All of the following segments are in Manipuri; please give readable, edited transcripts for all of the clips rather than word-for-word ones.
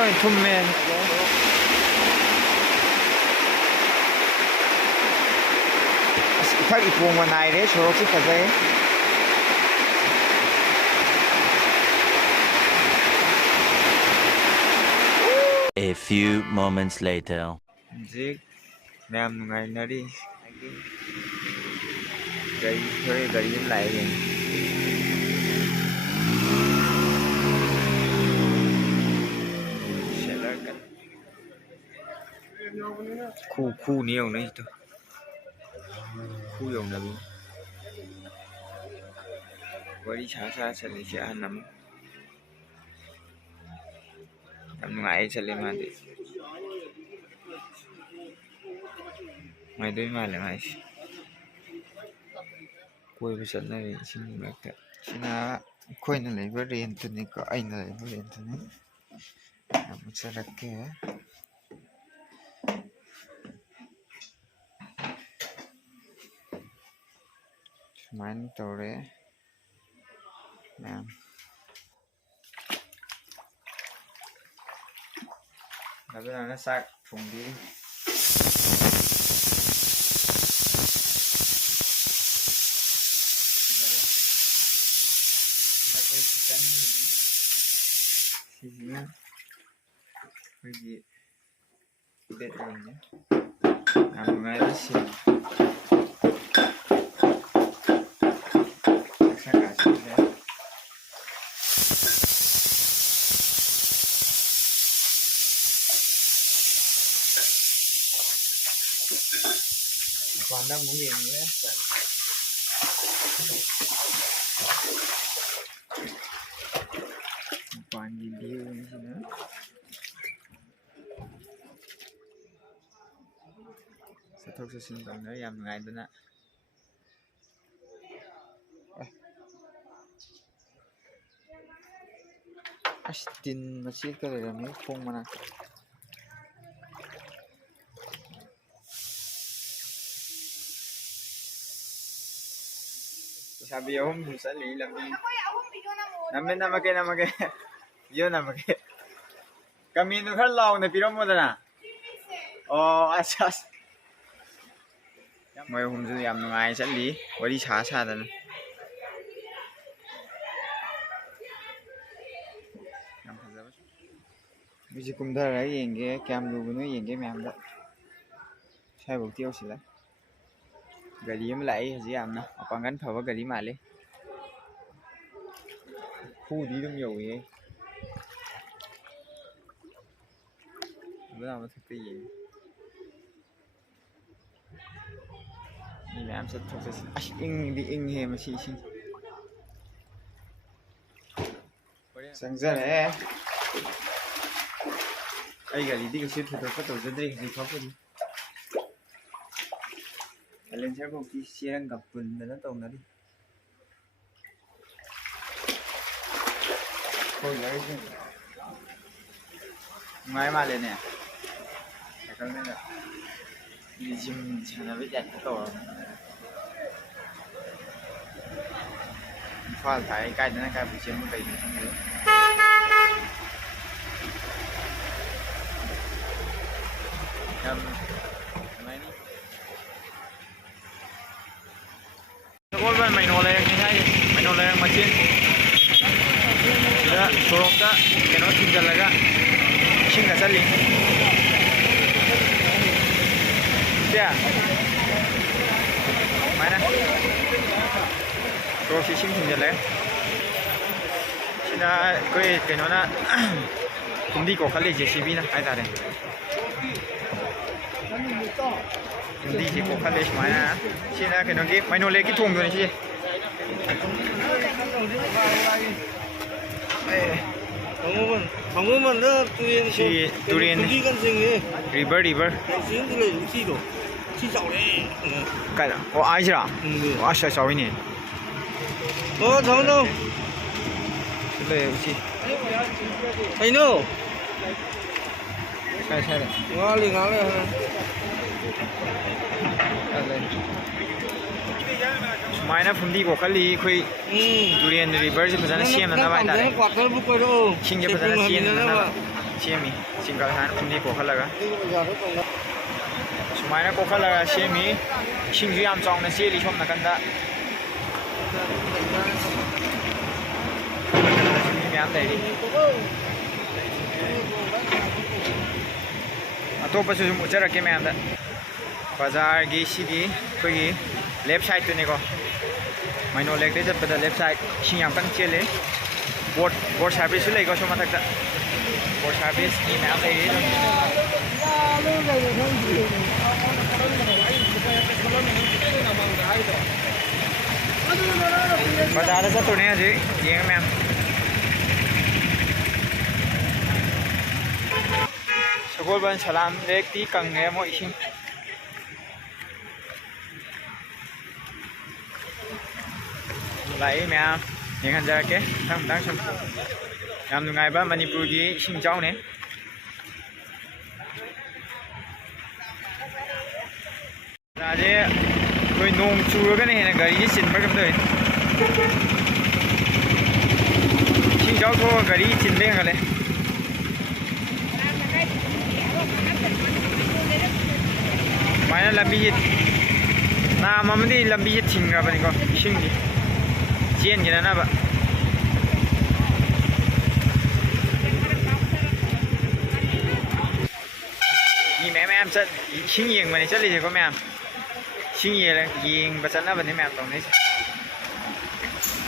ꯂꯣꯏ ꯊꯨꯝꯃꯦ ꯑꯁ ꯏꯊꯛ ꯏꯄꯣꯝꯒ ꯅꯥꯏꯔꯦ ꯁꯣꯔꯣꯛꯁꯤ ꯐꯖꯩ A few moments later. ꯍꯧꯖꯤꯛ ꯃꯌꯥꯝ ꯅꯨꯡꯉꯥꯏꯅꯔꯤ ꯒꯥꯔꯤ ꯈꯔ ꯒꯥꯔꯤ ꯑꯃ ꯂꯥꯛꯑꯦ ꯈꯨꯅꯤ ꯌꯧꯅꯩꯗꯣ ꯈꯨ ꯌꯧꯅꯕꯤ ꯋꯥꯔꯤ ꯁꯥ ꯆꯠꯂꯤꯁꯦ ꯑꯍꯟ ꯑꯃ ꯌꯥꯝ ꯅꯨꯡꯉꯥꯏ ꯆꯠꯂꯦ ꯃꯥꯗꯤ ꯅꯨꯡꯉꯥꯏꯗꯣꯏ ꯃꯥꯜꯂꯦ ꯃꯥꯏꯁꯦ ꯀꯣꯏꯕ ꯆꯠꯅꯔꯤ ꯏꯁꯤꯡꯒꯤ ꯃꯔꯛꯇ ꯁꯤꯅ ꯑꯩꯈꯣꯏꯅ ꯂꯩꯕ ꯔꯦꯟꯠꯇꯨꯅꯤꯀꯣ ꯑꯩꯅ ꯂꯩꯕ ꯔꯦꯟꯠꯇꯨꯅꯤ ꯑꯃꯨꯛ ꯆꯠꯂꯛꯀꯦ ꯁꯨꯃꯥꯏꯅ ꯇꯧꯔꯦ ꯃꯌꯥꯝ ꯅꯕꯤꯅꯥꯅ ꯆꯥꯛ ꯊꯣꯡꯕꯤꯔꯤ ꯁꯤꯁꯤꯅ ꯑꯩꯈꯣꯏꯒꯤ ꯕꯦꯠꯔꯨꯝꯅꯦ ꯌꯥꯝ ꯅꯨꯡꯉꯥꯏꯕ ꯁꯤꯟ mapanda mo yun eh mapanda view ni sini sa sin tawna yam ngai dana tin masjid ka lerami khong mana sabi ahom sa li lambi namake yo namake kami no khar law na pirom mo dana oh asas moi hum ju yam ngai chali wari sa dana yam phajaba biji kumdara yenge kyam lugunu yenge myamda sai bokti osila gari am lai haji amna apangan phaba gari male khu di dum yowi bữa nào mà thực gì đi làm sẽ thuộc sẽ in đi in hè mà xì sang giờ này ai gari đi cái shit thuộc cái tổ dân đây gì khó cái đi lên xe công ty xe đang gặp vườn là nó tông nó đi thôi lấy mai mà lên nè cái này là đi gym cho nó biết chạy cái tổ pha cái nó cái buổi chiều một đầy nữa máy đi ôi bên mày nổ lên như thế mày nổ lên mà trên đó số đó cái nó chìm dần lại ra xin cả sát liền chưa máy này rồi xin chìm dần lại xin cái nó là cũng đi có khá là JCB nè ai ta đây đi chỉ có khăn để máy nè xin cái nó cái máy nó lấy cái thùng rồi này chị 방금은 너 turin 기 간생이 river 지금들에 시도 시작래 cái đó có ai chứ à sao này 정동 đây chị 아이 너 sai này ngali máy nó phun đi của cái ly khui turin river chứ phải là xem là nó bay tại quạt nó bút coi đâu xin cho phải là xem là nó ꯁꯦꯝꯃꯤ ꯆꯤꯡꯒꯜ ꯍꯥꯟꯅ ꯐꯨꯝꯗꯤ ꯀꯣꯛꯈꯠꯂꯒ ꯁꯨꯃꯥꯏꯅ ꯀꯣꯛꯈꯠꯂꯒ ꯁꯦꯝꯃꯤ ꯏꯁꯤꯡꯁꯨ ꯌꯥꯝ ꯆꯥꯎꯅ ꯆꯦꯜꯂꯤ ꯁꯣꯝ ꯅꯥꯀꯟꯗ ꯃꯤ ꯃꯌꯥꯝ ꯂꯩꯔꯤ ꯑꯇꯣꯞꯄꯁꯨ ꯁꯨꯝ ꯎꯠꯆꯔꯛꯀꯦ ꯃꯌꯥꯝꯗ ꯕꯖꯥꯔꯒꯤ ꯁꯤꯒꯤ ꯑꯩꯈꯣꯏꯒꯤ ꯂꯦꯐ ꯁꯥꯏꯗꯇꯨꯅꯤꯀꯣ ꯃꯩꯅꯣ ꯂꯦꯛꯇꯩ ꯆꯠꯄꯗ ꯂꯦꯐ ꯁꯥꯏड ꯏꯁꯤꯡ ꯌꯥꯝ ꯀꯟꯅ ꯆꯦꯜꯂꯤ ꯕꯣꯠ ꯁꯥꯔꯚꯤꯁꯁꯨ ꯂꯩꯀꯣ ꯁꯣꯝ ꯃꯊꯛꯇ ꯕꯣꯠ ꯁꯥꯔꯚꯤꯁ ꯃꯤ ꯃꯌꯥꯝ ꯂꯩꯔꯤ ꯕꯖꯥꯔꯗ ꯆꯠꯇꯣꯏꯅꯦ ꯍꯧꯖꯤꯛ ꯌꯦꯡꯉ ꯃꯌꯥꯝ ꯁꯒꯣꯜꯕꯟ ꯁꯂꯥꯝ ꯂꯦꯛꯇꯤ ꯀꯪꯉꯦ ꯑꯃꯨꯛ ꯏꯁꯤꯡ ꯂꯥꯛꯏ ꯃꯌꯥꯝ ꯌꯦꯡꯍꯟꯖꯔꯛꯀꯦ ꯃꯊꯪ ꯁꯨꯝ ꯌꯥꯝ ꯅꯨꯡꯉꯥꯏꯕ ꯃꯅꯤꯄꯨꯔꯒꯤ ꯏꯁꯤꯡ ꯏꯆꯥꯎꯅꯦ ꯕꯖꯥꯔꯁꯦ ꯑꯩꯈꯣꯏ ꯅꯣꯡ ꯆꯨꯔꯒꯅ ꯍꯦꯟꯅ ꯒꯥꯔꯤꯁꯦ ꯆꯤꯟꯕ ꯀꯩꯅꯣ ꯇꯧꯋꯤ ꯏꯁꯤꯡ ꯏꯆꯥꯎ ꯊꯣꯛꯑꯒ ꯒꯥꯔꯤ ꯆꯤꯟꯕ ꯍꯦꯟꯒꯠꯂꯦ ꯁꯨꯃꯥꯏꯅ ꯂꯝꯕꯤꯁꯦ ꯅꯥꯝ ꯑꯃꯗꯤ ꯂꯝꯕꯤꯁꯦ ꯊꯤꯡꯈ꯭ꯔꯕꯅꯤꯀꯣ ꯏꯁꯤꯡꯒꯤ ꯆꯦꯟꯈꯤꯅꯅꯕ ꯃꯤ ꯃꯌꯥꯝ ꯏꯁꯤꯡ ꯌꯦꯡꯕꯅꯤ ꯆꯠꯂꯤꯁꯦꯀꯣ ꯃꯌꯥꯝ ꯏꯁꯤꯡ ꯌꯦꯡꯕ ꯆꯠꯅꯕꯅꯤ ꯃꯌꯥꯝ ꯇꯧꯅꯩꯁꯦ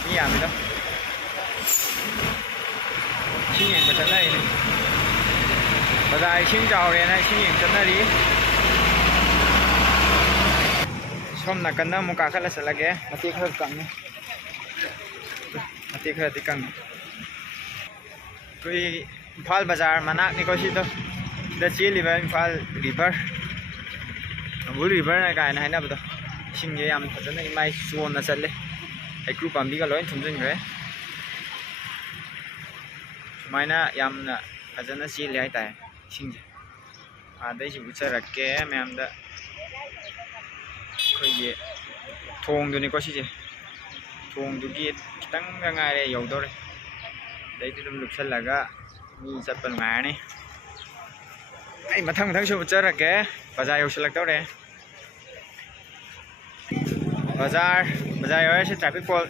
ꯃꯤ ꯌꯥꯝꯃꯤꯗꯣ 이싱 ꯌꯦꯡꯕ ꯆꯠꯅꯔꯤꯅꯤ ꯕꯖꯥꯔ 이싱 ꯆꯥꯎꯔꯦꯅ 이싱 ꯌꯦꯡ ꯆꯠꯅꯔꯤ ꯁꯣꯝ ꯅꯥꯀꯟꯗ ꯑꯃꯨꯛ ꯀꯥꯈꯠꯂ ꯆꯠꯂꯒꯦ ꯃꯇꯦꯛ ꯈꯔ ꯀꯪꯉꯦ ꯃꯇꯦꯛ ꯈꯔꯗꯤ ꯀꯪꯉꯦ ꯑꯩꯈꯣꯏ ꯏꯝꯐꯥꯜ ꯕꯖꯥꯔ ꯃꯅꯥꯛꯅꯤꯀꯣ ꯁꯤꯗꯣ ꯁꯤꯗ ꯆꯦꯜꯂꯤꯕ ꯏꯝꯐꯥꯜ ꯔꯤꯚꯔ ꯅꯝꯕꯨꯜ ꯔꯤꯚꯔ ꯀꯥꯏꯅ ꯍꯥꯏꯅꯕꯗꯣ 이싱ꯁꯦ ꯌꯥꯝ ꯐꯖꯅ ꯏꯃꯥꯏ ꯆꯣꯟꯅ ꯆꯠꯂꯦ ꯍꯩꯀ꯭ꯔꯨ ꯄꯥꯝꯕꯤꯒ ꯂꯣꯏ ꯊꯨꯝꯖꯤꯟꯈ꯭ꯔꯦ ꯁꯨꯃꯥꯏꯅ ꯌꯥꯝꯅ ꯐꯖꯅ ꯆꯦꯜꯂꯤ ꯍꯥꯏꯇꯥꯔꯦ 이싱ꯁꯦ ꯑꯗꯩꯁꯨ ꯎꯠꯆꯔꯛꯀꯦ ꯃꯌꯥꯝꯗ ꯑꯩꯈꯣꯏꯒꯤ ꯊꯣꯡꯗꯨꯅꯤꯀꯣ ꯁꯤꯁꯦ ꯊꯣꯡꯗꯨꯒꯤ ꯈꯤꯇꯪꯒ ꯉꯥꯏꯔꯦ ꯌꯧꯗꯧꯔꯦ ꯑꯗꯩꯗꯤ ꯑꯗꯨꯝ ꯂꯨꯞꯁꯜꯂꯒ ꯃꯤ ꯆꯠꯄ ꯅꯨꯡꯉꯥꯏꯔꯅꯤ ꯑꯩ ꯃꯊꯪ ꯁꯨꯝ ꯎꯠꯆꯔꯛꯀꯦ ꯕꯖꯥꯔ ꯌꯧꯁꯤꯜꯂꯛꯇꯧꯔꯦ ꯕꯖꯥꯔ ꯌꯧꯔꯁꯤ ꯇ꯭ꯔꯥꯐꯤꯛ ꯄꯣꯜ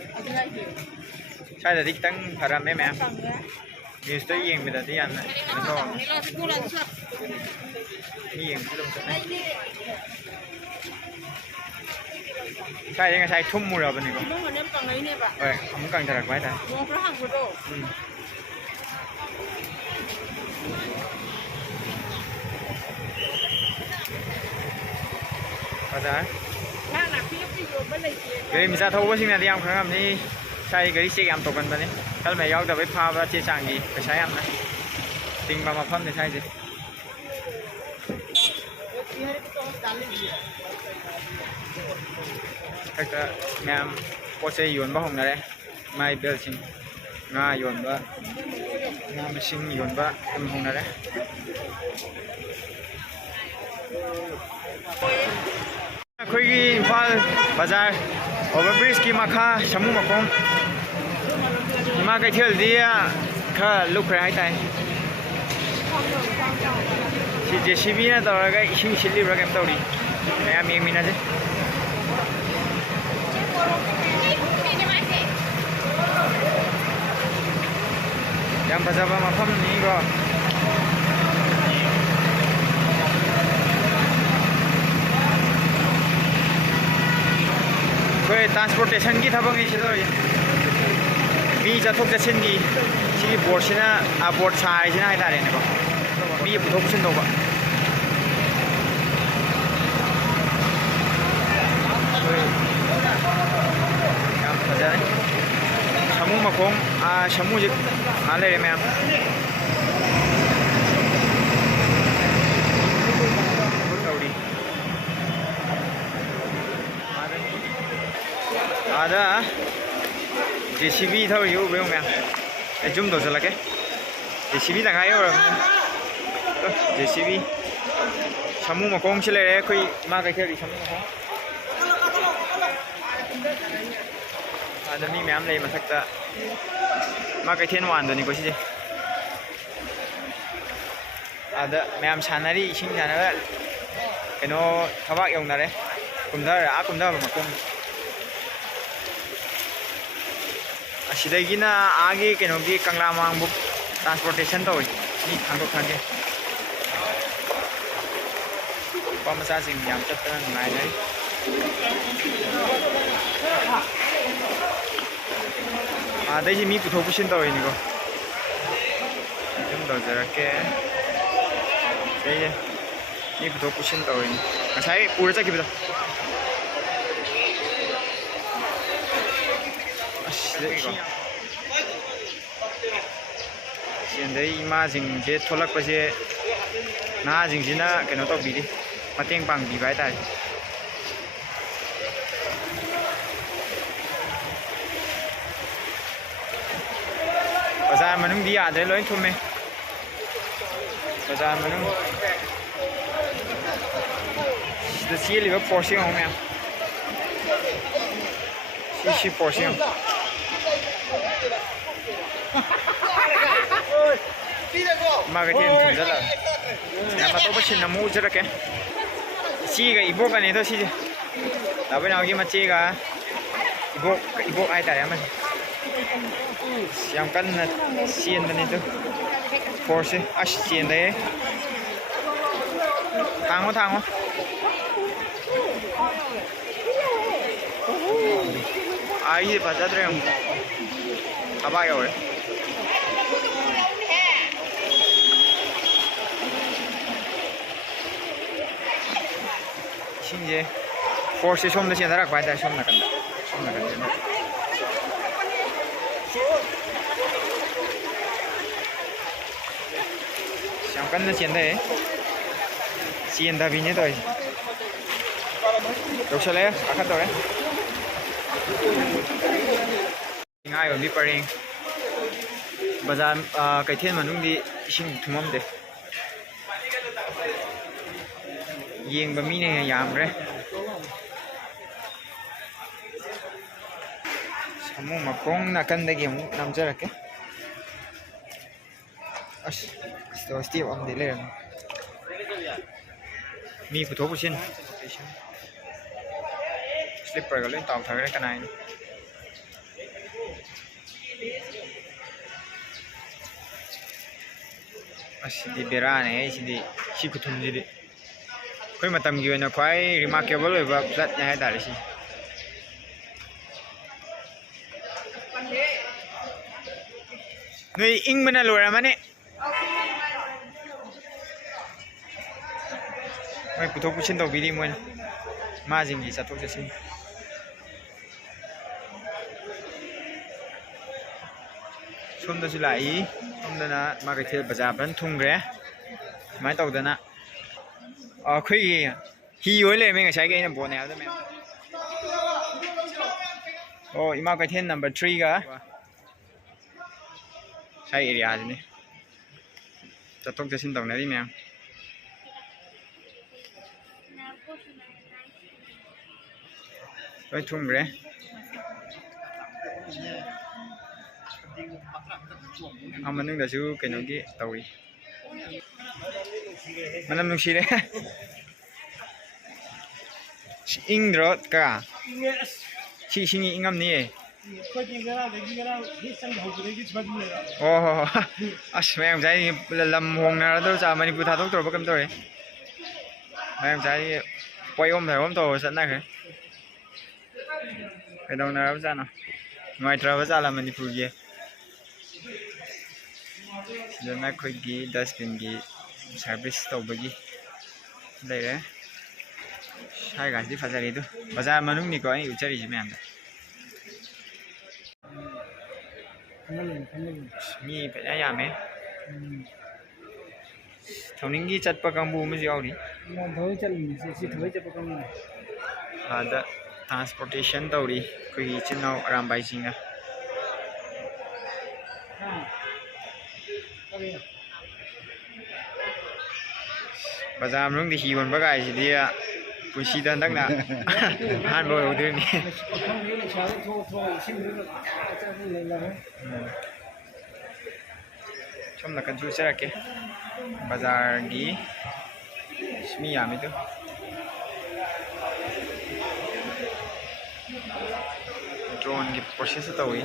ꯁ꯭ꯋꯥꯏꯗꯗꯤ ꯈꯤꯇꯪ ꯐꯔꯝꯃꯦ ꯃꯌꯥꯝ ꯅ꯭ꯌꯨꯁꯇ ꯌꯦꯡꯕꯗꯗꯤ ꯌꯥꯝꯅ ꯀꯩꯅꯣ ꯇꯧꯔꯝꯃꯦ ꯃꯤ ꯌꯦꯡꯕꯁꯨ ꯑꯗꯨꯝ ꯆꯠꯅꯩ ꯁ꯭ꯋꯥꯏꯗ ꯉꯁꯥꯏ ꯊꯨꯝꯃꯨꯔꯕꯅꯤꯀꯣ ꯍꯣꯏ ꯑꯃꯨꯛ ꯀꯪꯊꯔꯛꯄ ꯍꯥꯏꯇꯥꯔꯦ ꯕꯖꯥꯔ ꯒꯥꯔꯤ ꯃꯆꯥ ꯊꯧꯕꯁꯤꯡꯅꯗꯤ ꯌꯥꯝ ꯈꯪꯉꯝꯅꯤ ꯁ꯭ꯋꯥꯏ ꯒꯥꯔꯤ ꯆꯦꯛ ꯌꯥꯝ ꯇꯧꯒꯟꯕꯅꯤ ꯍꯦꯜꯃꯦꯠ ꯌꯥꯎꯗꯕꯩ ꯐꯥꯕ ꯆꯦ ꯆꯥꯡꯒꯤ ꯄꯩꯁꯥ ꯌꯥꯝꯅ ꯇꯤꯡꯕ ꯃꯐꯝꯅꯤ ꯁ꯭ꯋꯥꯏꯁꯦ ꯍꯦꯛꯇ ꯃꯌꯥꯝ ꯄꯣꯠ ꯆꯩ ꯌꯣꯟꯕ ꯍꯧꯅꯔꯦ ꯏꯃꯥ ꯏꯕꯦꯜꯁꯤꯡ ꯉꯥ ꯌꯣꯟꯕ ꯉꯥ ꯃꯁꯤꯡ ꯌꯣꯟꯕ ꯑꯗꯨꯝ ꯍꯧꯅꯔꯦ ꯑꯩꯈꯣꯏꯒꯤ ꯏꯝꯐꯥꯜ ꯕꯖꯥꯔ ꯑꯣꯚꯔ ꯕ꯭ꯔꯤꯖꯀꯤ ꯃꯈꯥ ꯁꯃꯨ ꯃꯈꯣꯡ ꯏꯃꯥ ꯀꯩꯊꯦꯜꯗꯤ ꯈꯔ ꯂꯨꯞꯈ꯭ꯔꯦ ꯍꯥꯏꯇꯥꯔꯦ ꯁꯤ JCBꯅ ꯇꯧꯔꯒ 이싱 ꯁꯤꯠꯂꯤꯕ꯭ꯔꯥ ꯀꯩꯝ ꯇꯧꯔꯤ ꯃꯌꯥꯝ ꯌꯦꯡꯃꯤꯟꯅꯁꯦ ꯌꯥꯝ ꯐꯖꯕ ꯃꯐꯝꯅꯤꯀꯣ ꯑꯩꯈꯣꯏ ꯇ꯭ꯔꯥꯟꯁꯄꯣꯔꯇꯦꯁꯟꯒꯤ ꯊꯕꯛꯅꯤ ꯁꯤꯗ ꯃꯤ ꯆꯠꯊꯣꯛ ꯆꯠꯁꯤꯟꯒꯤ ꯁꯤꯒꯤ ꯕꯣꯔꯗꯁꯤꯅ ꯕꯣꯔꯗ ꯁꯥꯔꯤꯁꯤꯅ ꯍꯥꯏꯇꯥꯔꯦꯅꯦꯀꯣ ꯃꯤ ꯄꯨꯊꯣꯛ ꯄꯨꯁꯤꯟ ꯇꯧꯕ ꯌꯥꯝ ꯐꯖꯔꯦ ꯁꯃꯨ ꯃꯈꯣꯡ ꯁꯃꯨꯁꯦ ꯂꯩꯔꯦ ꯃꯌꯥꯝ ꯇꯧꯔꯤ ꯑꯥꯗ JCB ꯊꯧꯔꯤ ꯎꯕ ꯌꯦꯡꯉꯨ ꯃꯌꯥꯝ ꯑꯩ ꯖꯨꯝ ꯇꯧꯁꯤꯜꯂꯛꯀꯦ JCB ꯇꯪꯈꯥꯏ ꯌꯧꯔꯕꯅꯤ JCB ꯁꯃꯨ ꯃꯈꯣꯡꯁꯤ ꯂꯩꯔꯦ ꯑꯩꯈꯣꯏ ꯏꯃꯥ ꯀꯩꯊꯦꯜꯒꯤ ꯁꯃꯨ ꯃꯈꯣꯡ ꯑꯥꯗ ꯃꯤ ꯃꯌꯥꯝ ꯂꯩ ꯃꯊꯛꯇ ꯏꯃꯥ ꯀꯩꯊꯦꯜ ꯋꯥꯟꯗꯨꯅꯤꯀꯣ ꯁꯤꯁꯦ ꯑꯗ ꯃꯌꯥꯝ ꯁꯥꯟꯅꯔꯤ ꯏꯁꯤꯡ ꯁꯥꯟꯅꯔꯒ ꯀꯩꯅꯣ ꯊꯕꯥꯛ ꯌꯧꯅꯔꯦ ꯀꯨꯝꯊꯔꯦ ꯀꯨꯝꯊꯕ ꯃꯈꯣꯡ ꯑꯁꯤꯗꯒꯤꯅ ꯑꯥꯒꯤ ꯀꯩꯅꯣꯒꯤ ꯀꯪꯂꯥ ꯃꯥꯡꯕꯨ ꯇ꯭ꯔꯥꯟꯁꯄꯣꯔꯇꯦꯁꯟ ꯇꯧꯏ ꯃꯤ ꯊꯥꯡꯗꯣꯛ ꯊꯥꯡꯖꯤꯟ ꯅꯨꯄꯥ ꯃꯆꯥꯁꯤꯡ ꯌꯥꯝ ꯆꯠꯇꯅ ꯅꯨꯡꯉꯥꯏꯅꯔꯤ ꯑꯗꯩꯁꯤ ꯃꯤ ꯄꯨꯊꯣꯛ ꯄꯨꯁꯤꯟ ꯇꯧꯔꯤꯅꯤꯀꯣ ꯁꯨꯝ ꯇꯧꯖꯔꯛꯀꯦ ꯁꯤꯁꯦ ꯃꯤ ꯄꯨꯊꯣꯛ ꯄꯨꯁꯤꯟ ꯇꯧꯔꯤꯅꯤ ꯉꯁꯥꯏ ꯄꯨꯔ ꯆꯠꯈꯤꯕꯗꯣ ꯑꯁ ꯁꯤꯗꯩ ꯏꯃꯥꯁꯤꯡꯁꯦ ꯊꯣꯛꯂꯛꯄꯁꯦ ꯅꯍꯥꯁꯤꯡꯁꯤꯅ ꯀꯩꯅꯣ ꯇꯧꯕꯤꯔꯤ ꯃꯇꯦꯡ ꯄꯥꯡꯕꯤꯕ ꯍꯥꯏꯇꯥꯔꯦ ꯕꯖꯥꯔ ꯃꯅꯨꯡꯗꯤ ꯌꯥꯗ꯭ꯔꯦ ꯂꯣꯏ ꯊꯨꯝꯃꯦ ꯕꯖꯥꯔ ꯃꯅꯨꯡ ꯁꯤꯗ ꯆꯦꯜꯂꯤꯕ ꯐꯣꯔꯁꯁꯦ ꯌꯦꯡꯉꯣ ꯃꯌꯥꯝ ꯁꯤ ꯐꯣꯔꯁꯁꯦ ꯌꯦꯡꯉꯣ ꯏꯃꯥ ꯀꯩꯊꯦꯜ ꯊꯨꯝꯖꯜꯂꯒ ꯌꯥꯝ ꯑꯇꯣꯞꯄ ꯁꯤꯟ ꯑꯃꯨꯛ ꯎꯖꯔꯛꯀꯦ ꯏꯆꯦꯒ ꯏꯕꯣꯛꯀꯅꯤꯗꯣ ꯁꯤꯁꯦ ꯗꯥꯕꯣꯏꯅꯥꯎꯒꯤ ꯃꯆꯦꯒ ꯏꯕꯣꯛ ꯍꯥꯏꯇꯥꯔꯦ ꯑꯃꯁꯦ ꯌꯥꯝ ꯀꯟꯅ ꯆꯦꯟꯕꯅꯤꯗꯣ ꯐꯣꯔꯁꯁꯦ ꯑꯁ ꯆꯦꯟꯗꯩꯌꯦ ꯊꯥꯡꯉꯣ ꯊꯥꯡꯉꯣ ꯑꯩꯁꯦ ꯐꯖꯗ꯭ꯔꯦ ꯑꯃꯨꯛ ꯊꯕꯥꯛ ꯌꯧꯔꯦ 이제 force 좀 더 제대로 가야 돼. 좀 나간다. 좀 나간다. 잠깐만 지연다. 지연다 비네 더. 역설해. 아까 더래. ngay ở Biparing bazaar cái thiên mà nung đi xin thùng mâm đấy riêng bấm này giảm đấy xong mà con là cân đây kiểu nằm chơi là cái rồi Steve ông đi lên mi của thố của xin slipper lên tàu thở cái này ꯑꯁꯤꯗꯤ ꯕꯦꯔꯥꯅꯦ ꯑꯩꯁꯤꯗꯤ ꯁꯤ ꯈꯨꯊꯨꯝꯁꯤꯗꯤ ꯑꯩꯈꯣꯏ ꯃꯇꯝꯒꯤ ꯑꯣꯏꯅ ꯈ꯭ꯋꯥꯏ ꯔꯤꯃꯥꯔꯀꯦꯕꯜ ꯑꯣꯏꯕ ꯐ꯭ꯂꯠꯅꯦ ꯍꯥꯏꯇꯥꯔꯦ ꯁꯤ ꯅꯣꯏ ꯏꯪꯕꯅ ꯂꯣꯏꯔꯝꯃꯅꯤ ꯃꯣꯏ ꯄꯨꯊꯣꯛ ꯄꯨꯁꯤꯟ ꯇꯧꯕꯤꯔꯤ ꯃꯣꯏꯅ ꯃꯥꯁꯤꯡꯒꯤ ꯆꯠꯊꯣꯛ ꯆꯠꯁꯤꯟ ꯁꯣꯝꯗꯁꯨ ꯂꯥꯛꯏ ꯁꯣꯝꯗꯅ ꯃꯥ ꯀꯩꯊꯦꯜ ꯕꯖꯥꯔ ꯐꯖꯅ ꯊꯨꯡꯈ꯭ꯔꯦ ꯁꯨꯃꯥꯏꯅ ꯇꯧꯗꯅ ꯑꯩꯈꯣꯏꯒꯤ ꯍꯤ ꯑꯣꯏ ꯂꯩꯔꯝꯃꯦ ꯉꯁꯥꯏꯒꯤ ꯑꯩꯅ ꯕꯣꯠꯅꯦ ꯍꯥꯏꯕꯗ ꯃꯌꯥꯝ ꯑꯣ ꯏꯃꯥ ꯀꯩꯊꯦꯜ ꯅꯝꯕꯔ 3ꯒ ꯁꯥꯏ ꯑꯦꯔꯤꯌꯥꯁꯤꯅꯤ ꯆꯠꯊꯣꯛ ꯆꯠꯁꯤꯟ ꯇꯧꯅꯔꯤ ꯃꯌꯥꯝ ꯂꯣꯏ ꯊꯨꯡꯈ꯭ꯔꯦ ꯃꯅꯨꯡꯗꯁꯨ ꯀꯩꯅꯣꯒꯤ ꯇꯧꯔꯤ ꯃꯅꯝ ꯅꯨꯡꯁꯤꯔꯦ ꯏꯪꯗ꯭ꯔꯣ ꯀꯥ ꯁꯤ ꯏꯁꯤꯡ ꯏꯪꯉꯝꯅꯤꯌꯦ ꯑꯣ ꯍꯣ ꯍꯣ ꯑꯁ ꯃꯌꯥꯝ ꯆꯥꯏ ꯂꯝ ꯍꯣꯡꯅꯔꯗꯧ ꯆꯥ ꯃꯅꯤꯄꯨꯔ ꯊꯥꯗꯣꯛꯇꯧꯔꯕ ꯀꯩꯝ ꯇꯧꯔꯦ ꯃꯌꯥꯝ ꯆꯥꯏ ꯄꯣꯌꯣꯝ ꯊꯥꯌꯣꯝ ꯇꯧꯔ ꯆꯠꯅꯈ꯭ꯔꯦ ꯀꯩꯗꯧꯅꯔꯕꯖꯥꯠꯅꯣ ꯅꯨꯡꯉꯥꯏꯇ꯭ꯔꯕ ꯖꯥꯠꯂ ꯃꯅꯤꯄꯨꯔꯒꯤ ꯁꯤꯗꯅ ꯑꯩꯈꯣꯏꯒꯤ ꯗꯁꯕꯤꯟꯒꯤ ꯁꯥꯔꯚꯤꯁ ꯇꯧꯕꯒꯤ ꯂꯩꯔꯦ ꯁ꯭ꯋꯥꯏꯒꯥꯁꯤꯗꯤ ꯐꯖꯔꯦ ꯑꯗꯨ ꯕꯖꯥꯔ ꯃꯅꯨꯡꯅꯤꯀꯣ ꯑꯩ ꯎꯠꯆꯔꯤꯁꯤ ꯃꯌꯥꯝꯗ ꯃꯤ ꯐꯖꯅ ꯌꯥꯝꯃꯦ ꯊꯧꯅꯤꯡꯒꯤ ꯆꯠꯄ ꯀꯥꯡꯕꯨ ꯑꯃꯁꯨ ꯌꯥꯎꯔꯤ ꯑꯗ ꯇ꯭ꯔꯥꯟꯁꯄꯣꯔꯇꯦꯁꯟ ꯇꯧꯔꯤ ꯑꯩꯈꯣꯏꯒꯤ ꯏꯆꯤꯟ ꯏꯅꯥꯎ ꯑꯔꯥꯝꯕꯥꯏꯁꯤꯡꯅ ꯕꯖꯥꯔ ꯃꯅꯨꯡꯗ ꯍꯤ ꯌꯣꯟꯕ ꯒꯥꯏꯁꯤꯗꯤ ꯄꯨꯟꯁꯤꯗ ꯍꯟꯗꯛꯅ ꯑꯍꯥꯟꯕ ꯑꯣꯏꯍꯧꯗꯣꯏꯅꯤ ꯁꯣꯝ ꯅꯥꯀꯟꯁꯨ ꯎꯠꯆꯔꯛꯀꯦ ꯕꯖꯥꯔꯒꯤ ꯃꯤ ꯌꯥꯝꯃꯤꯗꯣ ꯗ꯭ꯔꯣꯟꯒꯤ ꯄ꯭ꯔꯣꯁꯦꯁꯁꯨ ꯇꯧꯏ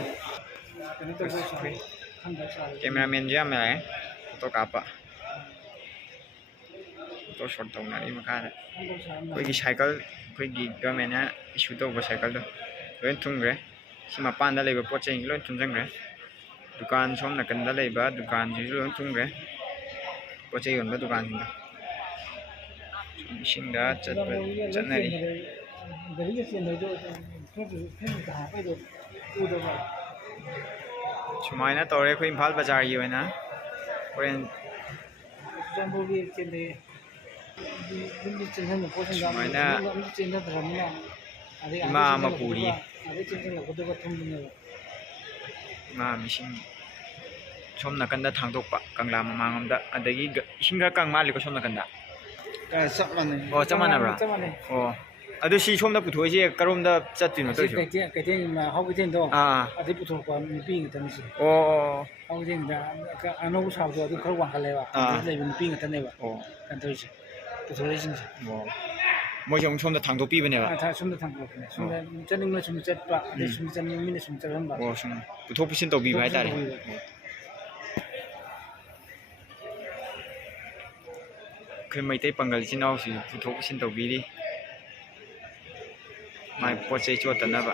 ꯀꯦꯃꯦꯔꯥꯃꯦꯟꯁꯨ ꯌꯥꯝ ꯂꯥꯛꯑꯦ ꯐꯣꯇꯣ ꯀꯥꯞꯄ ꯐꯣꯇꯣ ꯁꯣꯠ ꯇꯧꯅꯔꯤ ꯃꯈꯥꯗ ꯑꯩꯈꯣꯏꯒꯤ ꯁꯥꯏꯀꯜ ꯑꯩꯈꯣꯏꯒꯤ ꯒꯚꯔꯟꯃꯦꯟꯅ ꯏꯁꯨ ꯇꯧꯕ ꯁꯥꯏꯀꯜꯗꯣ ꯂꯣꯏ ꯊꯨꯝꯈ꯭ꯔꯦ ꯁꯤ ꯃꯄꯥꯟꯗ ꯂꯩꯕ ꯄꯣꯠ ꯆꯩ ꯂꯣꯏ ꯊꯨꯝꯖꯤꯟꯈ꯭ರೆ ꯗꯨꯀꯥꯟ ꯁꯣꯝ ꯅꯥꯀꯟꯗ ꯂꯩꯕ ꯗꯨꯀꯥꯟꯁꯤꯁꯨ ꯂꯣꯏ ꯊꯨꯝꯈ꯭ꯔꯦ ꯄꯣꯠ ꯆꯩ ꯌꯣꯟꯕ ꯗꯨꯀꯥꯟꯁꯤꯡꯗꯣ ꯏꯁꯤꯡꯗ ꯆꯠꯅꯔꯤ ꯁꯨꯃꯥꯏꯅ ꯇꯧꯔꯦ ꯑꯩꯈꯣꯏ ꯏꯝꯐꯥꯜ ꯕꯖꯥꯔꯒꯤ ꯑꯣꯏꯅ ꯍꯣꯔꯦꯟ ꯁꯨꯃꯥꯏꯅ ꯏꯃꯥ ꯑꯃ ꯄꯨꯔꯤ ꯏꯃꯥ ꯏꯁꯤꯡ ꯁꯣꯝ ꯅꯥꯀꯟꯗ ꯊꯥꯡꯗꯣꯛꯄ ꯀꯪꯂꯥ ꯃꯃꯥꯡꯂꯣꯝꯗ ꯑꯗꯒꯤ ꯏꯁꯤꯡ ꯈꯔ ꯀꯪ ꯃꯥꯜꯂꯤꯀꯣ ꯁꯣꯝ ꯅꯥꯀꯟꯗ ꯆꯞ ꯃꯥꯟꯅꯩ ꯑꯣ ꯆꯞ ꯃꯥꯟꯅꯕ꯭ꯔꯥ ꯑꯣ ꯑꯗꯨ ꯁꯤ ꯁꯣꯝꯗ ꯄꯨꯊꯣꯛꯏꯁꯦ ꯀꯔꯣꯝꯗ ꯆꯠꯇꯣꯏꯅꯣ ꯇꯧꯔꯤꯁꯦ ꯀꯩꯊꯦꯜ ꯍꯥꯎꯀꯩꯊꯦꯜꯗꯣ ꯑꯗꯩ ꯄꯨꯊꯣꯔꯛꯄ ꯅꯨꯄꯤ ꯉꯥꯛꯇꯅꯤꯁꯦ ꯑꯣ ꯍꯥꯎꯀꯩꯊꯦꯜꯗ ꯑꯅꯧꯕ ꯁꯥꯕꯗꯣ ꯑꯗꯨ ꯈꯔ ꯋꯥꯡꯈꯠꯂꯦꯕ ꯑꯗꯨꯗ ꯂꯩꯕ ꯅꯨꯄꯤ ꯉꯥꯛꯇꯅꯦꯕ ꯑꯣ ꯀꯩꯅꯣ ꯇꯧꯔꯤꯁꯦ ꯄꯨꯊꯣꯔꯛꯏꯁꯤꯡꯁꯦ ꯑꯣ ꯃꯣꯏꯁꯨ ꯑꯃꯨꯛ ꯁꯣꯝꯗ ꯊꯥꯡꯗꯣꯛꯄꯤꯕꯅꯦꯕ ꯁꯣꯝꯗ ꯊꯥꯡꯗꯣꯛꯄꯅꯦ ꯁꯣꯝꯗ ꯆꯠꯅꯤꯡꯕ ꯁꯨꯝ ꯆꯠꯄ ꯑꯗꯩ ꯁꯨꯝ ꯆꯠꯅꯤꯡꯕ ꯃꯤꯅ ꯁꯨꯝ ꯆꯠꯍꯟꯕ ꯑꯣ ꯁꯨꯝ ꯄꯨꯊꯣꯛ ꯄꯨꯁꯤꯟ ꯇꯧꯕꯤꯕ ꯍꯥꯏꯇꯥꯔꯦ ꯑꯩꯈꯣই ꯃꯩꯇꯩ ꯄꯥꯡꯒꯜ ꯏꯆꯤꯟ ꯏꯅꯥꯎꯁꯤ ꯄꯨꯊꯣꯛ ꯄꯨꯁꯤꯟ ꯇꯧꯕꯤꯔꯤ ꯃꯥꯏ ꯄꯣꯠ ꯆꯩ ꯆꯣꯠꯇꯅꯕ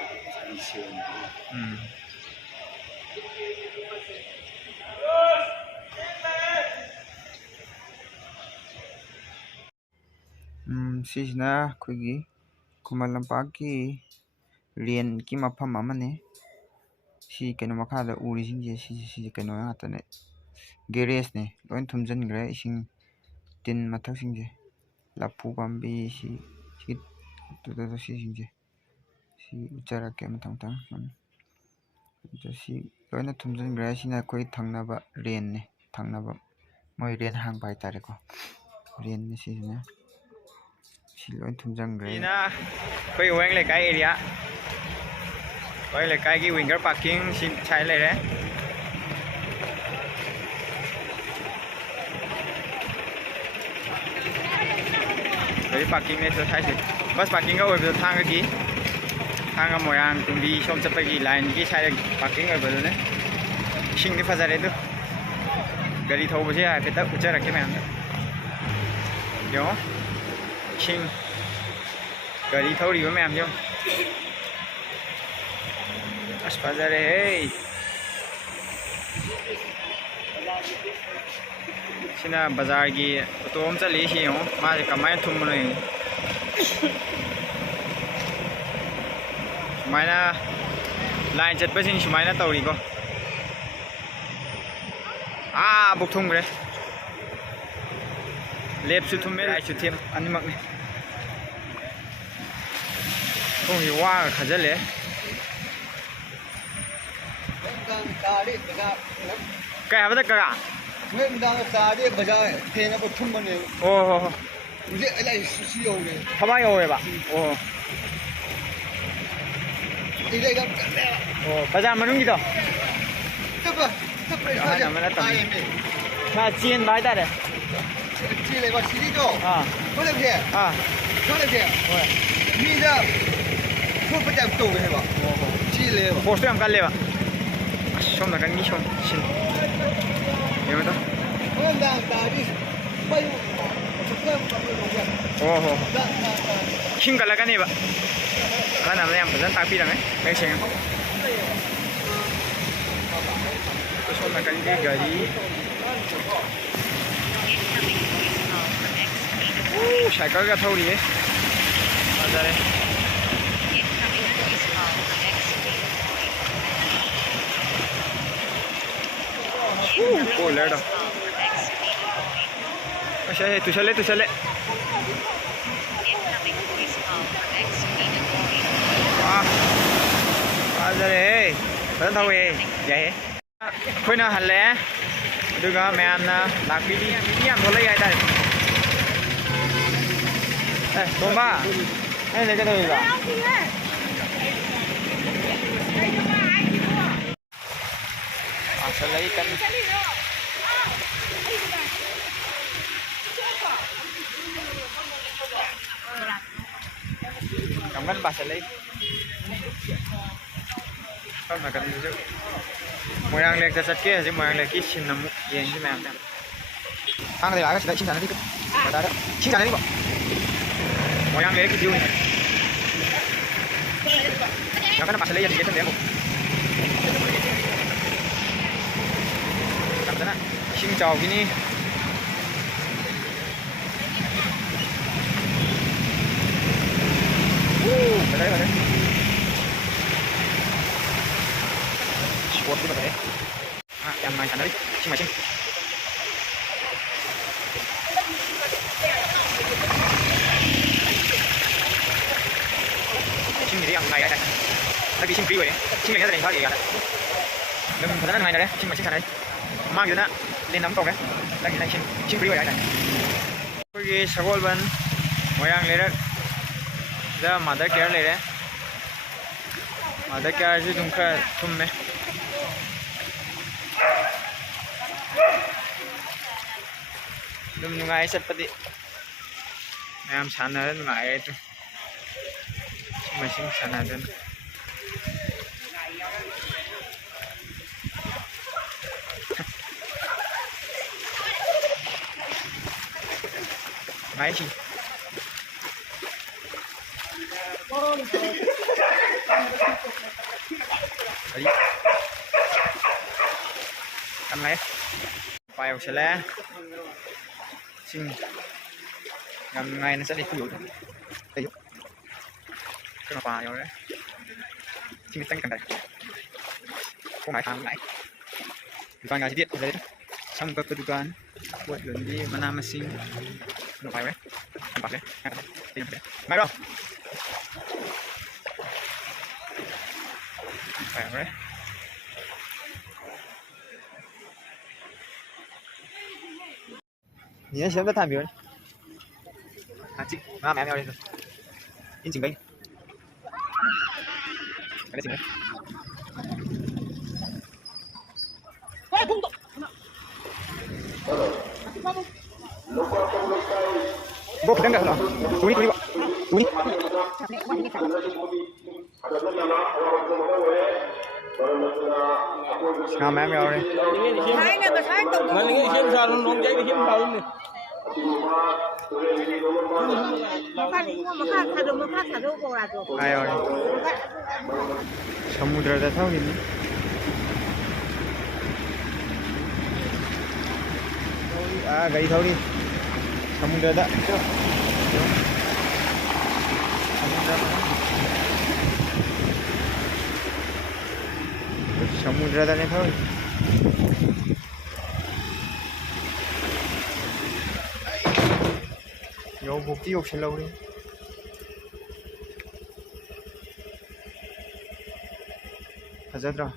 ꯁꯤꯁꯤꯅ ꯑꯩꯈꯣꯏꯒꯤ ꯈꯨꯃꯟ ꯂꯝꯄꯥꯛꯀꯤ ꯔꯦꯟꯀꯤ ꯃꯐꯝ ꯑꯃꯅꯤ ꯁꯤ ꯀꯩꯅꯣ ꯃꯈꯥꯗ ꯎꯔꯤꯁꯤꯡꯁꯦ ꯁꯤꯁꯦ ꯀꯩꯅꯣ ꯉꯥꯛꯇꯅꯦ ꯒꯦꯔꯦꯖꯅꯦ ꯂꯣꯏ ꯊꯨꯝꯖꯤꯟꯈ꯭ꯔꯦ ꯏꯁꯤꯡ ꯇꯤꯟ ꯃꯊꯛꯁꯤꯡꯁꯦ ꯂꯐꯨ ꯄꯥꯝꯕꯤ ꯁꯤꯁꯤꯡꯁꯦ ꯁꯤ ꯎꯠꯆꯔꯛꯀꯦ ꯃꯊꯪ ꯁꯤ ꯂꯣꯏꯅ ꯊꯨꯝꯖꯤꯟꯈ꯭ꯔꯦ ꯁꯤꯅ ꯑꯩꯈꯣꯏ ꯊꯪꯅꯕ ꯔꯦꯟꯅꯦ ꯊꯪꯅꯕ ꯃꯣꯏ ꯔꯦꯟ ꯍꯥꯡꯕ ꯍꯥꯏꯇꯥꯔꯦꯀꯣ ꯔꯦꯟꯅꯤ ꯁꯤꯁꯤꯅ ꯁꯤ ꯂꯣꯏ ꯊꯨꯝꯖꯤꯟꯈ꯭ꯔꯦ ꯁꯤꯅ ꯑꯩꯈꯣꯏ ꯋꯥꯍꯦꯡ ꯂꯩꯀꯥꯏ ꯑꯦꯔꯤꯌꯥ ꯋꯥꯍꯦꯡ ꯂꯩꯀꯥꯏꯒꯤ ꯋꯤꯡꯒꯔ ꯄꯥꯔꯀꯤꯡ ꯁꯤ ꯁꯥꯏ ꯂꯩꯔꯦ ꯒꯥꯔꯤ ꯄꯥꯔꯀꯤꯡꯅꯦ ꯁꯥꯏꯁꯦ ꯕꯁ ꯄꯥꯔꯀꯤꯡꯒ ꯑꯣꯏꯕꯗꯣ ꯊꯥꯡꯒ ꯃꯣꯏꯔꯥꯡ ꯇꯨꯡꯕꯤ ꯁꯣꯝ ꯆꯠꯄꯒꯤ ꯂꯥꯏꯟꯒꯤ ꯁꯥꯏꯗ ꯄꯥꯔꯀꯤꯡ ꯑꯣꯏꯕꯗꯨꯅꯦ ꯏꯁꯤꯡꯗꯤ ꯐꯖꯔꯦ ꯑꯗꯨ ꯒꯥꯔꯤ ꯊꯧꯕꯁꯦ ꯍꯥꯏꯐꯦꯠꯇ ꯎꯠꯆꯔꯛꯀꯦ ꯃꯌꯥꯝꯗ ꯌꯦꯡꯉꯣ ꯏꯁꯤꯡ ꯒꯥꯔꯤ ꯊꯧꯔꯤꯕ ꯃꯌꯥꯝꯁꯦ ꯌꯦꯡꯉꯣ ꯑꯁ ꯐꯖꯔꯦꯍꯦ ꯁꯤꯅ ꯕꯖꯥꯔꯒꯤ ꯑꯣꯇꯣ ꯑꯃ ꯆꯠꯂꯤ ꯁꯤ ꯌꯦꯡꯉꯣ ꯃꯥꯁꯦ ꯀꯃꯥꯏꯅ ꯊꯨꯝꯕꯅꯣ ꯌꯦꯡꯉꯣ ꯁꯨꯃꯥꯏꯅ ꯂꯥꯏꯟ ꯆꯠꯄꯁꯤꯡ ꯁꯨꯃꯥꯏꯅ ꯇꯧꯔꯤꯀꯣ ꯕꯨꯛ ꯊꯨꯝꯈ꯭ꯔꯦ ꯂꯦꯞꯁꯨ ꯊꯨꯝꯃꯦ ꯔꯥꯏꯠꯁꯨ ꯊꯦꯝ ꯑꯅꯤꯃꯛꯅꯤ ꯊꯣꯡꯁꯤ ꯋꯥꯒ ꯈꯥꯖꯤꯜꯂꯦ ꯀꯩ ꯍꯥꯏꯕꯗ ꯀꯀꯥ ꯅꯨꯡꯗꯥꯡꯗ ꯆꯥꯔꯗꯤ ꯕꯖꯥꯔ ꯊꯦꯡꯅꯕ ꯊꯨꯝꯕꯅꯦ ꯑꯣ ꯍꯣ ꯍꯣ ꯍꯧꯖꯤꯛ ꯑꯩ ꯁꯤ ꯌꯧꯔꯦ ꯊꯕꯛ ꯌꯧꯔꯦꯕ ꯑꯣ ꯑꯣ ꯕꯖꯥꯔ ꯃꯅꯨꯡꯒꯤꯗꯣ ꯑꯍꯟ ꯑꯃꯅ ꯇꯝꯃꯤ ꯆꯦꯟꯕ ꯍꯥꯏꯇꯥꯔꯦ ꯆꯦꯜꯂꯦꯕ ꯁꯤꯒꯤꯗꯣ ꯑꯥ ꯊꯣꯛꯂꯛꯁꯦ ꯊꯣꯛꯂꯛꯁꯦ ꯍꯣꯏ ꯃꯤꯗ ꯊꯣꯛꯄ ꯇꯥꯏꯞ ꯇꯧꯋꯦꯕ ꯆꯦꯜꯂꯦꯕ ꯐꯣꯔꯁꯇꯣ ꯌꯥꯝ ꯀꯜꯂꯦꯕ ꯑꯁ ꯁꯣꯝ ꯅꯥꯀꯟꯒꯤ ꯁꯤꯟ ꯌꯦꯡꯉꯣ ꯅꯨꯡꯗꯥꯡ ꯇꯥꯔꯗꯤ ꯑꯣ ꯍꯣ ꯏꯁꯤꯡ ꯀꯠꯂꯛꯀꯅꯦꯕ ꯑꯍꯟ ꯑꯃꯅ ꯌꯥꯝ ꯐꯖꯅ ꯇꯥꯛꯄꯤꯔꯝꯃꯦ ꯃꯌꯦꯛ ꯁꯦꯡꯉꯦ ꯁꯣꯝ ꯅꯥꯀꯟꯒꯤ ꯒꯥꯔꯤ ꯁꯥꯏꯀꯜꯒ ꯊꯧꯔꯤꯌꯦ ꯐꯖꯔꯦ ꯀꯣꯏꯂꯔꯗꯣ ꯑꯁ ꯇꯨꯁꯜꯂꯦ ꯐꯖꯔꯦꯍꯦ ꯐꯖꯅ ꯊꯧꯋꯦ ꯌꯥꯏꯍꯦ ꯑꯩꯈꯣꯏꯅ ꯍꯜꯂꯛꯑꯦ ꯑꯗꯨꯒ ꯃꯌꯥꯝꯅ ꯂꯥꯛꯄꯤꯔꯤ ꯃꯤ ꯌꯥꯝ ꯊꯣꯛꯂꯛꯏ ꯍꯥꯏꯇꯥꯔꯦ ꯇꯣꯝꯕ ꯑꯩ ꯂꯩꯒꯗꯧꯔꯤꯕ ꯂꯩ ꯀꯟꯅ ꯄꯥꯡꯒꯟ ꯄꯥꯁꯤꯜꯂꯛꯏ ꯁꯣꯝ ꯅꯥꯀꯟꯗꯁꯨ ꯃꯣꯏꯔꯥꯡ ꯂꯦꯛꯇ ꯆꯠꯀꯦ ꯍꯧꯖꯤꯛ ꯃꯣꯏꯔꯥꯡ ꯂꯦꯛꯀꯤ ꯁꯤꯟ ꯑꯃꯨꯛ ꯌꯦꯡꯁꯤ ꯃꯌꯥꯝ ꯊꯥꯡꯒꯗ ꯂꯥꯛꯑꯒ ꯁꯤꯗ ꯏꯁꯤꯡ ꯁꯥꯟꯅꯔꯤ ꯕꯖꯥꯔꯗ ꯏꯁꯤꯡ ꯁꯥꯟꯅꯔꯤꯕꯣ ꯃꯣꯏꯔꯥꯡ ꯂꯦꯛꯀꯤ ꯚ꯭ꯌꯨꯅꯤ ꯌꯥꯝ ꯀꯟꯅ ꯄꯥꯁꯤꯜꯂꯛꯏ ꯌꯦꯡꯒꯦ ꯇꯝꯗꯦ ꯑꯃꯨꯛ ꯐꯖꯅ ꯏꯁꯤꯡ ꯆꯥꯎꯈꯤꯅꯤ ꯐꯖꯔꯦ ꯐꯖꯔꯦ ꯁ꯭ꯄꯣꯔꯠꯇꯤ ꯐꯖꯔꯦ ꯌꯥꯝ ꯅꯨꯡꯉꯥꯏ ꯁꯥꯟꯅꯔꯤ ꯏꯁꯤꯡ ꯃꯥꯏꯁꯤꯡ 이sim들이 안 나야 돼. 여기 이심 그리고 이심을 해야 되는 거야. 너무 대단한 거 아니야? 이심 맞지 않아? 막 이러나 내 남도 그래. 여기 이심 그리고 해야 돼. 여기 서골반 모양 내려. 자 마더 케어 내려. 마더 케어 아주 좀 매. 좀 nungai seperti ayam sana dan nungai itu masing sana dan ngai sih tadi kan ngai phải sẽ lá xin ngầm ngày nó sẽ đi khu đây cái mà vào đấy xin tăng cần đây không phải tham lại vài ngày tiết đấy xong các kedudukan buat di mana masing nó phải đấy không phải đấy máy đâu phải đấy nhớ sớm có tham biểu chị mẹ em đi in chỉnh đây cái gì đấy bố phải đăng rồi túi túi mẹ em đi Thái này mà thái tụng Mà những cái sao nó nóng cháy thì hiếm sao luôn ayo samudra tahu ini gari tahu nih samudra tak samudra tak nih tahu Yo bukti yok xin lâu đi thật rất rồi